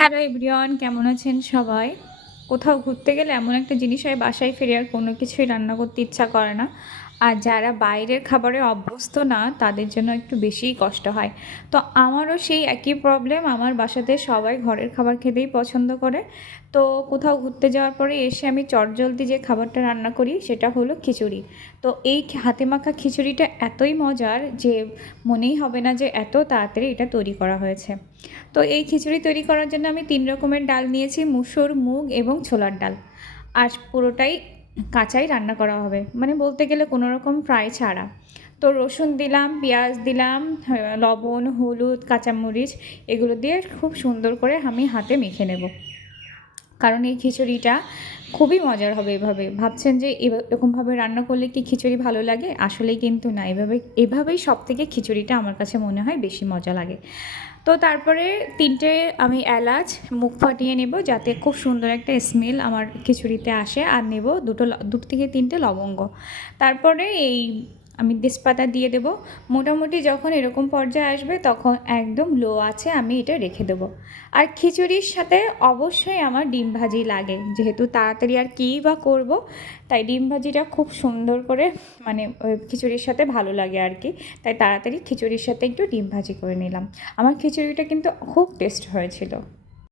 Hello everyone, কেমন আছেন সবাই? কোথাও ঘুরতে গেলে এমন একটা জিনিস হয়, বাসায় ফিরে আর কোনো কিছুই রান্না করতে ইচ্ছা করে না। আর যারা বাইরের খাবারে অভ্যস্ত না, তাদের জন্য একটু বেশিই কষ্ট হয়। তো আমারও সেই একই প্রবলেম আমার বাসাতে সবাই ঘরের খাবার খেতেই পছন্দ করে। তো কোথাও ঘুরতে যাওয়ার পরে এসে আমি চটজলদি যে খাবারটা রান্না করি, সেটা হলো খিচুড়ি। তো এই হাতে মাখা খিচুড়িটা এতই মজার যে মনেই হবে না যে এত তাড়াতাড়ি এটা তৈরি করা হয়েছে। তো এই খিচুড়ি তৈরি করার জন্য আমি তিন রকমের ডাল নিয়েছি, মুসুর, মুগ এবং ছোলার ডাল। আর পুরোটাই কাঁচাই রান্না করা হবে। মানে বলতে গেলে কোনো রকম ফ্রাই ছাড়া। তো রসুন দিলাম, পেঁয়াজ দিলাম লবণ, হলুদ, কাঁচামরিচ, এগুলো দিয়ে খুব সুন্দর করে আমি হাতে মেখে নেব। কারণ এই খিচুড়িটা খুবই মজার হবে এভাবে। ভাবছেন যে এরকমভাবে রান্না করলে কি খিচুড়ি ভালো লাগে? আসলেই কিন্তু না। এভাবে, এভাবেই সব থেকে খিচুড়িটা আমার কাছে মনে হয় বেশি মজা লাগে। তো তারপরে তিনটে আমি এলাচ, মুখ ফাটিয়ে নেব যাতে খুব সুন্দর একটা স্মেল আমার খিচুড়িতে আসে, আর নেব দুটো দু থেকে তিনটে লবঙ্গ। তারপরে এই আমি তেজপাতা দিয়ে দেব। মোটামুটি যখন এরকম পর্যায়ে আসবে তখন একদম লো আছে, আমি এটা রেখে দেবো। আর খিচুড়ির সাথে অবশ্যই আমার ডিম ভাজি লাগে। যেহেতু তাড়াতাড়ি আর কী বা করব, তাই ডিম ভাজিটা খুব সুন্দর করে মানে খিচুড়ির সাথে ভালো লাগে আর কি। তাই তাড়াতাড়ি খিচুড়ির সাথে একটু ডিম ভাজি করে নিলাম। আমার খিচুড়িটা কিন্তু খুব টেস্ট হয়েছিল।